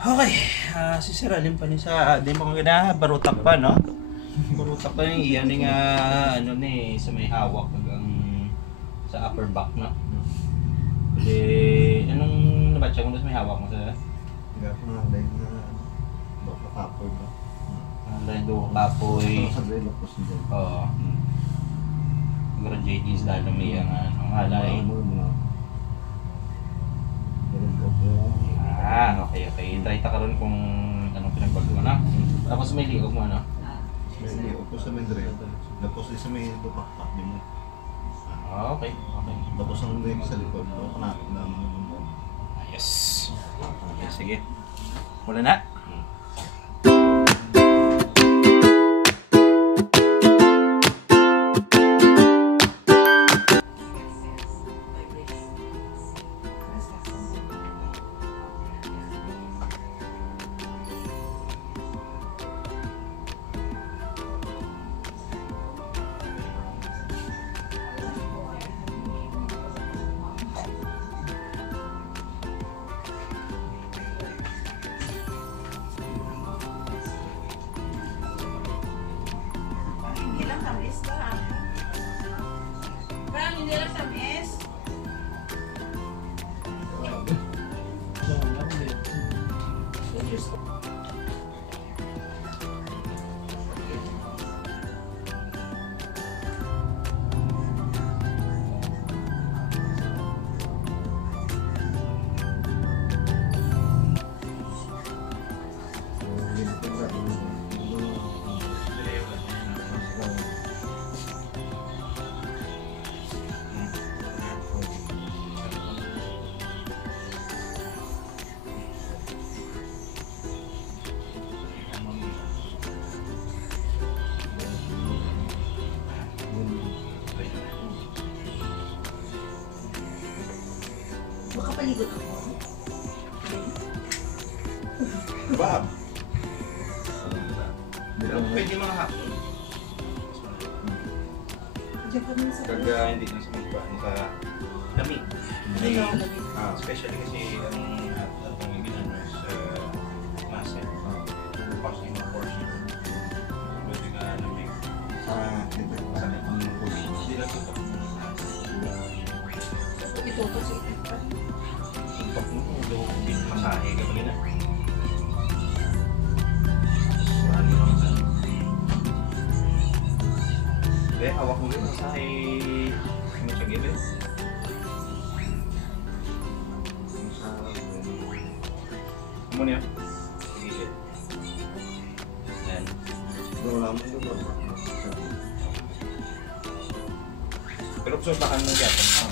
Okay, si Sir Alim pa ni sa di mo kong barutak pa, no? Barutak pa yung iyan nga ano ni sa may hawak hanggang sa upper back, no? Kasi anong nabatsa mo sa may hawak mo sa? Hindi ako na line na baka kapoy ba? Line do kapoy. Sa line po siya. Oo. Graduates lalo may ang halay. Okay. Try ta karon kung anong pinagbago mo na. Tapos may liog mo, ano? May liog ko sa Mendre. Tapos isa may tupakpak din mo. Okay. Tapos ang leg sa likod, kanapit na mo. Yes. Okay, sige. Mula na. Hindi lang tamis. Makapaligot ako. Bob. Pwede mga hapon. Diyan kami sa Pagka hindi na sa magpaan sa lamig. Especially kasi ang ating ginano sa muscle. Kasi yung portion. Pwede ka lamig. Sa dito. Sa ang push. Hindi lang ito. ito kasi ito. Pag mo kung masahe ka pa rin na. Marami lang sa hawak mo rin masahe kami sa gilid. Ano niya? Gilid. Then, Wala mo ito ba? pero obserbahan mo dyan.